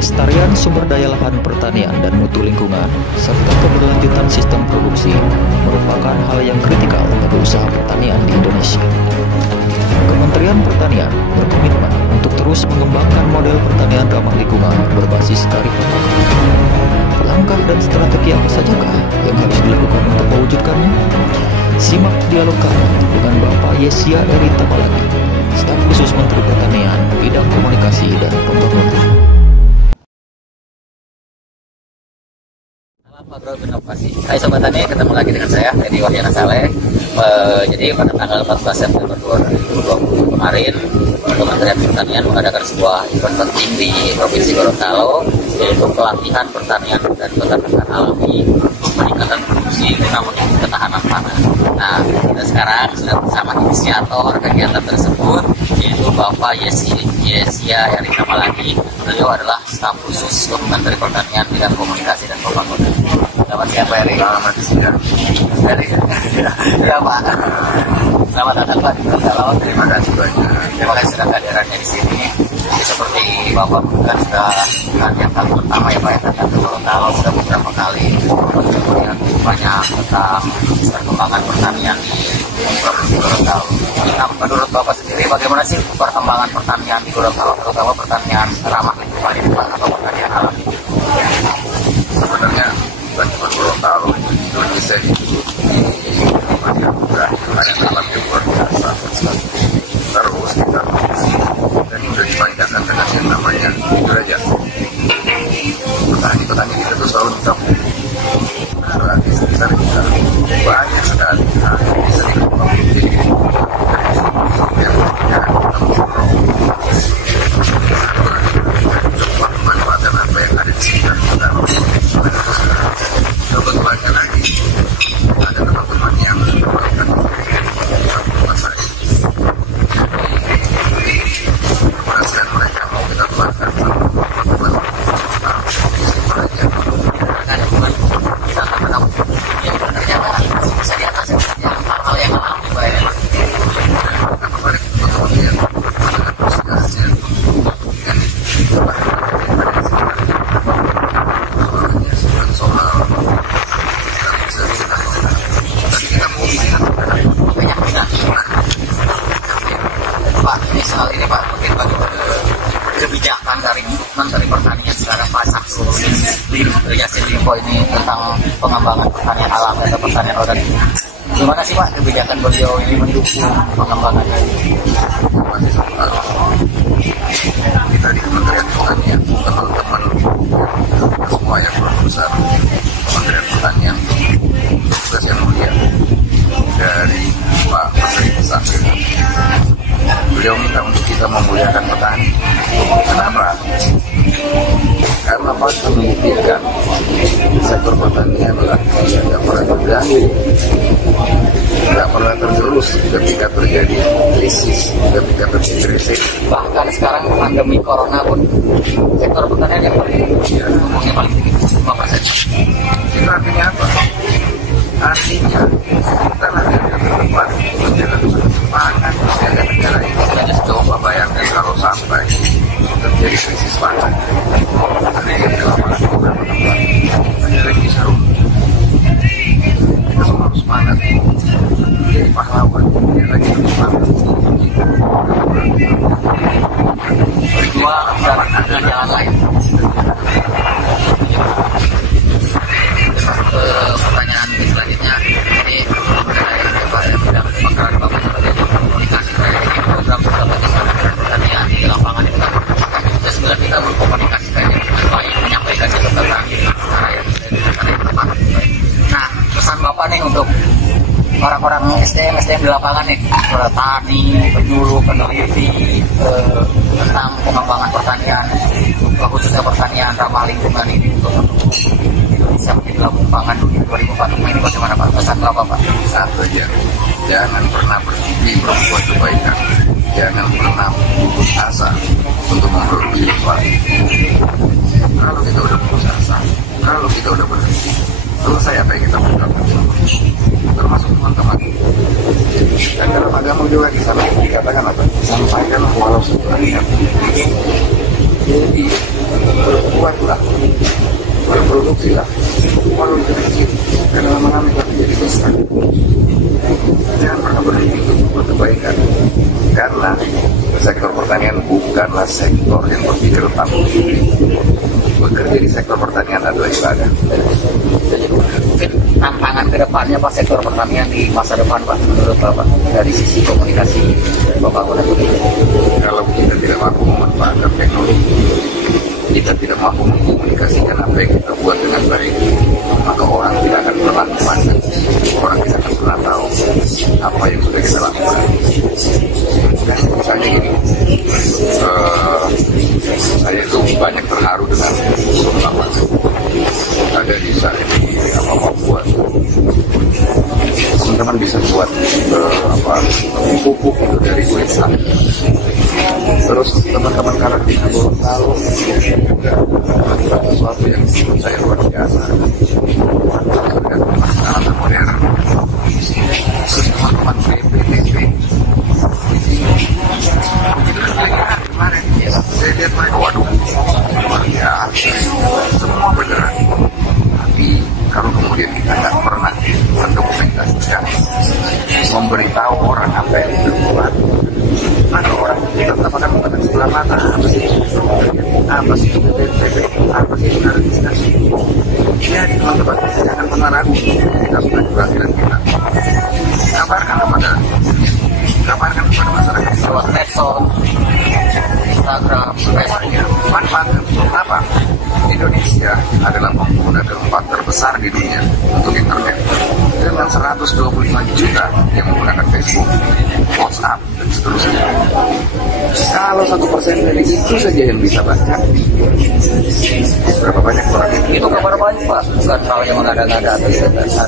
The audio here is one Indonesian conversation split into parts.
Pelestarian sumber daya lahan pertanian dan mutu lingkungan, serta keberlanjutan sistem produksi merupakan hal yang kritikal bagi usaha pertanian di Indonesia. Kementerian Pertanian berkomitmen untuk terus mengembangkan model pertanian ramah lingkungan berbasis kearifan. Langkah dan strategi apa sajakah yang harus dilakukan untuk mewujudkannya? Simak dialog kami dengan Bapak Yesia Eri Tamalagi, Staf Khusus Menteri Pertanian, Bidang Komunikasi dan Pembangunan. Inovasi. Hai Sobat Tani, ketemu lagi dengan saya, Edi Wahyana Saleh. Jadi pada tanggal 14 September 2020 kemarin, Kementerian Pertanian mengadakan sebuah event penting di Provinsi Gorontalo, yaitu pelatihan pertanian dan peternakan alami, meningkatkan produksi guna memenuhi ketahanan pangan. Nah, kita sekarang sudah bersama inisiator kegiatan tersebut, yaitu Bapak Yesia Eri Tamalagi. Beliau adalah staf khusus Menteri Pertanian, Bidang Komunikasi dan Pembangunan. Selamat siang Pak Eri. Selamat siang. Ya Pak. Selamat datang Pak di Gorontalo. Terima kasih banyak. Terima kasih sudah kehadirannya di sini. Jadi seperti Bapak bukan sudah yang kali pertama ya Pak, datang ke Gorontalo sudah beberapa kali. Kemudian banyak tentang perkembangan pertanian di Provinsi Gorontalo. Nah, menurut Bapak sendiri bagaimana sih perkembangan pertanian di Gorontalo, terutama pertanian ramah lingkungan ini Pak, atau pertanian alami? Sebenarnya bukan cuma Gorontalo, Indonesia itu pertanian alam yang luar biasa. Terus kita dan sudah dipanjakan dengan yang namanya jujur aja. Petani-petani kita tuh selalu minta karena di sekitar kita banyak sekali bisa dikembangkan yang memanfaatkan apa yang ada di sekitar kita. Kebetulannya lagi ada teman-teman yang melakukan rumah sakit. Keberhasilan mereka mau kita keluarkan Bisa diatasi hal yang alami Pak Eri. Pak, ini soal ini Pak, mungkin bagaimana kebijakan dari Menteri Pertanian sekarang Pak Sahrul Yassin Limpo ini tentang pengembangan pertanian alam atau pertanian organik. Gimana sih Pak kebijakan beliau ini mendukung pengembangannya ini? Masih soal kita di Kementerian Pertanian, teman-teman semua yang berusaha Kementerian Pertanian, tugas yang mulia dari Pak Menteri Besar. Beliau minta untuk kita memuliakan petani. Kenapa? Karena Pak membuktikan sektor pertanian adalah yang pernah terganggu, tidak pernah tergerus ketika terjadi krisis, ketika terjadi krisis. Bahkan sekarang pandemi corona pun sektor pertanian yang paling tinggi 5%. Itu artinya apa? Artinya kita nanti akan terdepan menjaga pangan, menjaga negara ini. Jadi coba bayangkan kalau sampai terjadi krisis pangan, terjadi kelaparan beberapa tempat, negara ini seru. Kita semua harus semangat, menjadi pahlawan, yang lagi harus semangat. Berjuang dan jalan lain. Pertanyaan selanjutnya ini bidang pemakaran Bapak sebagai komunikasi program pertanian di lapangan itu kan kita sebenarnya kita berkomunikasikan dengan baik, menyampaikan ke petani cara yang tepat. Nah, pesan Bapak nih untuk orang-orang SDM di lapangan nih, petani, penyuluh, peneliti tentang pengembangan pertanian, khususnya pertanian ramah lingkungan ini untuk Indonesia menjadi lumbung pangan 2045 ini bagaimana Pak? Pesan Bapak Pak? Satu aja, jangan pernah berhenti berbuat kebaikan, jangan pernah putus asa untuk memperbaiki lingkungan. Kalau kita udah putus asa, kalau kita udah berhenti, selesai apa yang kita berbuat, termasuk teman-teman. Dan dalam agama juga di sana dikatakan apa? Sampaikan walau satu ayat. Jadi produksi lah, baru kecil, karena lama-lama itu menjadi besar. Jangan pernah berhenti untuk membuat kebaikan, karena sektor pertanian bukanlah sektor yang berpikir tentang bekerja di sektor pertanian adalah ibadah. Mungkin tantangan ke depannya Pak sektor pertanian di masa depan Pak, menurut Bapak dari sisi komunikasi Bapak Kalau kita tidak mampu memanfaatkan teknologi, kita tidak mampu mengkomunikasikan apa yang kita buat dengan baik, maka orang tidak akan pernah memandang, orang tidak akan pernah tahu apa yang sudah kita lakukan. Misalnya gini, saya itu banyak terharu dengan apa ada di sana di Papua. Teman-teman bisa buat pupuk itu dari kulit sapi. Terus teman-teman karantina Gorontalo juga sesuatu yang menurut saya luar biasa. Dengan peralatan modern. Terus teman-teman BPTP. Kemarin saya lihat mereka, waduh, luar biasa. Semua beneran. Tapi kalau kemudian kita nggak pernah mendokumentasikan, memberitahu orang apa yang kita buat, maka orang tetap akan mengatakan sebelah mata, apa sih itu BPTP, apa sih itu karantinasi. Jadi teman-teman jangan pernah ragu, kita sudah keberhasilan kita. Kabarkan kepada masyarakat lewat medsos, Instagram, Facebook, manfaatkan. Kenapa? Indonesia adalah pengguna keempat terbesar di dunia untuk internet dengan 125 juta yang menggunakan Facebook, WhatsApp, dan seterusnya. Kalau 1% dari itu saja yang bisa baca, berapa banyak orang itu kabar baik Pak, bukan hal yang mengada-ngada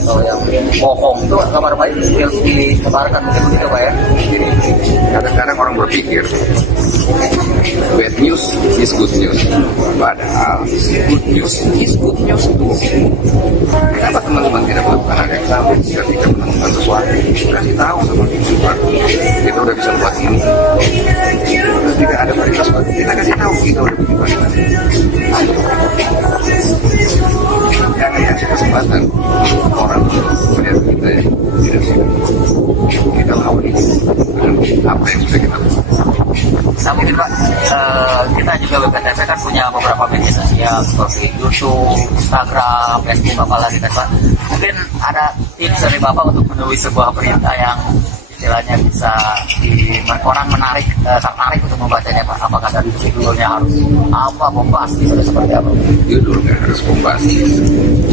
atau yang bohong, itu kabar baik yang disebarkan mungkin begitu Pak ya. Kadang-kadang orang berpikir bad news is good news, padahal good news is good news itu. Kenapa teman-teman tidak melakukan hal yang sama ketika menemukan sesuatu? Kasih tahu sama kita, kita udah bisa buat ini. Tidak ada varitas baru, kita kasih tahu kita udah bikin varitas. Jangan kasih kesempatan orang melihat kita ya tidak sih. Kita lawan itu dengan apa yang sudah kita lakukan. Sama itu Pak, kita juga BPTP kan punya beberapa media sosial seperti YouTube, Instagram, Facebook, apalagi kan Pak. Mungkin ada tips dari Bapak untuk menulis sebuah berita yang istilahnya bisa orang tertarik untuk membacanya Pak. Apakah dari judulnya harus apa, bombastis atau seperti apa? Judulnya harus bombastis,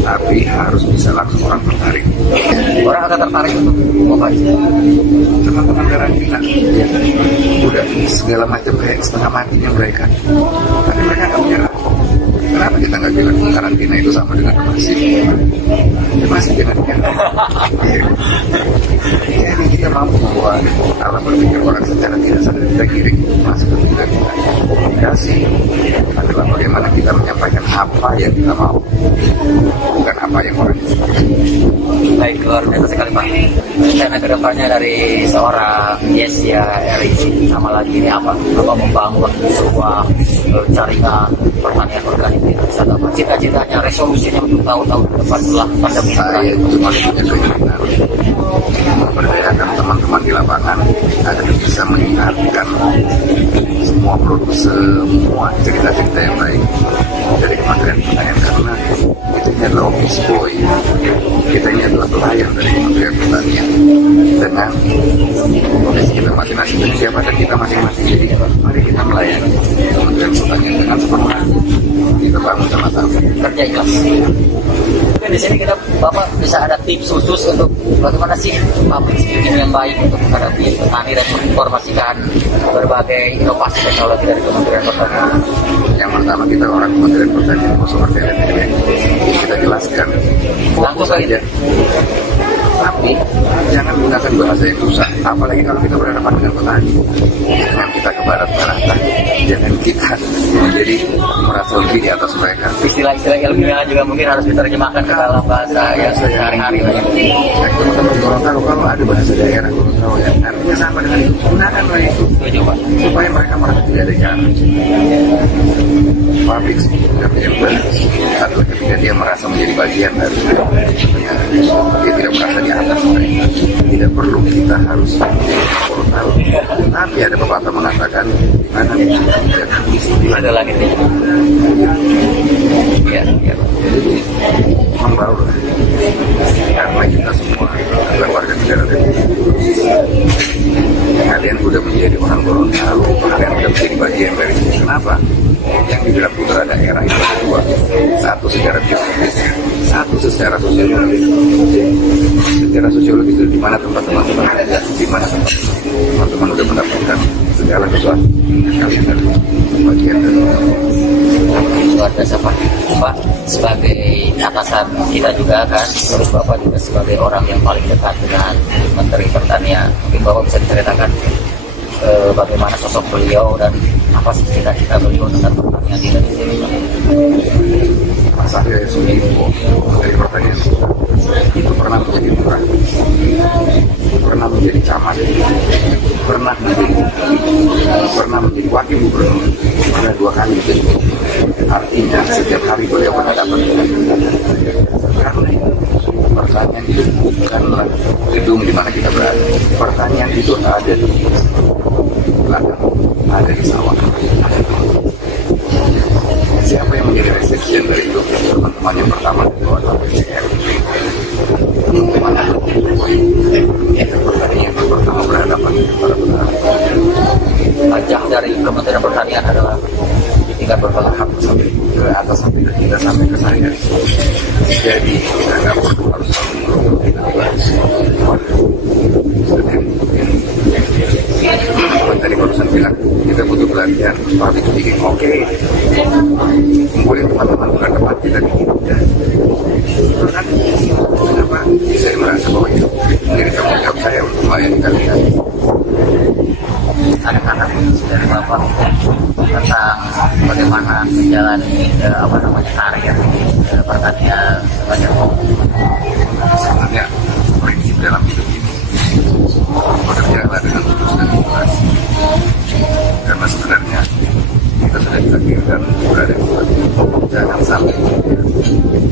tapi harus bisa langsung orang tertarik. Orang akan tertarik untuk membaca. Teman-teman karantina udah segala macam kayak setengah matinya mereka, tapi mereka nggak menyerah. Kenapa kita nggak bilang karantina itu sama dengan masif? Ya masih jangan menyerah. Jadi kita mampu membuat alam berpikir orang secara tidak sadar kita giring masuk ke kita. Komunikasi adalah bagaimana kita menyampaikan apa yang kita mau, bukan apa yang orang inginkan. Baik, luar biasa sekali Pak. Karena kedepannya dari seorang Yesia RIC sama lagi ini apa membangun sebuah jaringan pertanian organik di Indonesia. Cita-citanya, resolusinya untuk tahun-tahun ke depan setelah pandemi. Saya semakin punya keinginan memberdayakan teman-teman di lapangan agar bisa mengingatkan semua produk, semua cerita-cerita yang baik dari Kementerian Pertanian, karena kita ini adalah office boy, kita ini adalah pelayan dari Kementerian Pertanian dengan profesi kita masing-masing dan siapa dan kita masing-masing. Jadi mari kita melayani Kementerian Pertanian dengan sepenuh hati, kita bangun sama-sama. Kerja ikhlas. Mungkin di sini kita Bapak bisa ada tips khusus untuk bagaimana sih public speaking yang baik untuk menghadapi petani dan menginformasikan berbagai inovasi teknologi dari Kementerian Pertanian. Yang pertama, kita orang Kementerian Pertanian musuh RT kita jelaskan langsung saja, tapi jangan gunakan bahasa yang susah, apalagi kalau kita berhadapan dengan petani. Jangan kita ke barat-baratan, jangan kita menjadi merasa lebih di atas mereka. Istilah-istilah ilmiah juga mungkin harus diterjemahkan ke dalam bahasa yang sehari-hari. Teman-teman di Gorontalo, kalau ada bahasa daerah Gorontalo yang artinya sama dengan itu, gunakanlah itu Setuju Pak. supaya mereka merasa tidak ada jalan. pabrik atau ketika dia merasa menjadi bagian dari dia tidak merasa di atas mereka. Tidak perlu kita harus tahu. Tapi ada pepatah mengatakan di mana ada langitnya. Ya, ya. Membaur karena kita semua adalah warga negara Republik. Kalian sudah menjadi orang Gorontalo, kalian sudah menjadi bagian dari sini. Kenapa? Yang dibilang putra daerah itu dua, satu secara biologis, satu secara sosiologis. Secara sosiologis itu di mana tempat teman-teman ada, di mana tempat teman-teman sudah mendapatkan segala sesuatu. Kalian adalah bagian dari luar biasa Pak, sebagai atasan kita juga kan, terus Bapak juga sebagai orang yang paling dekat dengan Menteri Pertanian, mungkin Bapak bisa diceritakan bagaimana sosok beliau dan apa sih cita-cita beliau tentang pertanian di Indonesia ini Pak? Saya Sudimbo Menteri Pertanian itu pernah menjadi lurah, pernah menjadi camat, pernah menjadi wakil gubernur, pernah 2 kali jadi. Artinya setiap hari beliau berhadapan karena pertanian itu bukanlah gedung di mana kita berada. Pertanian itu ada di belakang, ada di sawah. Siapa yang menjadi reception dari itu? Teman-teman yang pertama itu adalah PCR. Teman-teman pertanian yang pertama berhadapan dengan para petani. Pajak dari Kementerian Pertanian adalah tingkat berbagai sampai ke atas, sampai ke kita, sampai ke saya. Jadi kita nggak perlu harus kita dibahas. Tadi barusan bilang kita butuh pelatihan public speaking. Oke, kumpulin teman-teman bukan tempat kita bikin ya. Kan kenapa saya merasa bahwa itu menjadi tanggung jawab saya untuk melayani kalian. Anak-anak dari Bapak tentang bagaimana menjalani karir pertanian sebagai sebenarnya prinsip dalam hidup ini bekerjalah dengan tulus dan ikhlas, karena sebenarnya kita sudah ditakdirkan berada di sini. Jangan sampai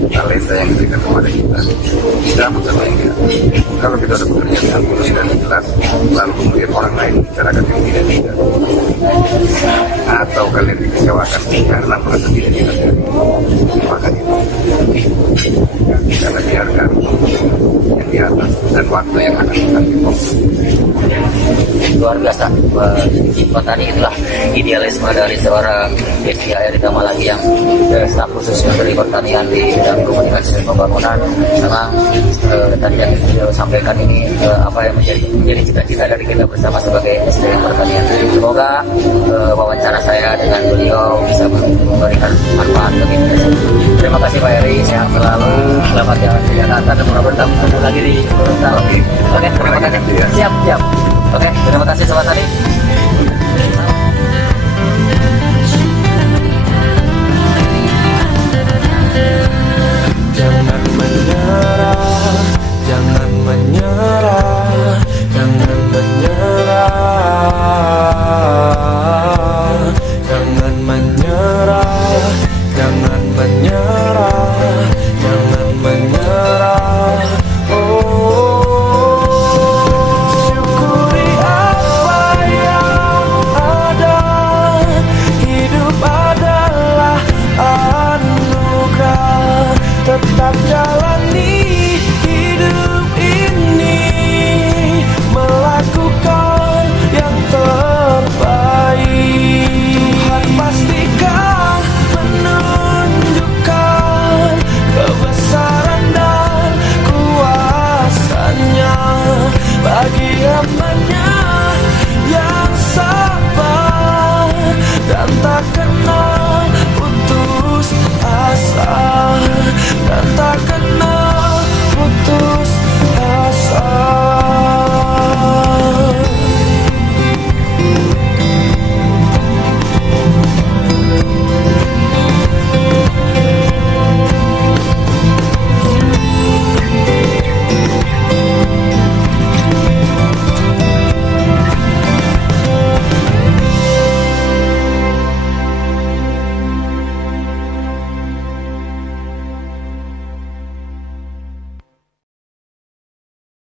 talenta yang diberikan kepada kita dicabut sama yang kita. Kalau kita sudah bekerja dengan tulus dan ikhlas, lalu kemudian orang lain bicarakan yang tidak, atau kalian dikecewakan karena merasa tidak dihargai, maka itu kita biarkan yang di atas dan waktu yang akan kita fokus. Luar biasa. Petani itulah idealisme dari seorang Desi Airita Malagi yang staf khusus Menteri Pertanian di bidang komunikasi dan pembangunan. Memang tadi yang beliau sampaikan ini apa yang menjadi cita-cita dari kita bersama sebagai SDM Pertanian. Semoga wawancara saya dengan beliau bisa memberikan manfaat bagi kita. Terima kasih Pak Heri, sehat selalu, selamat jalan sehat dan bertemu lagi di Gorontalo. Oke, terima kasih. Siap. Oke, terima kasih selamat hari.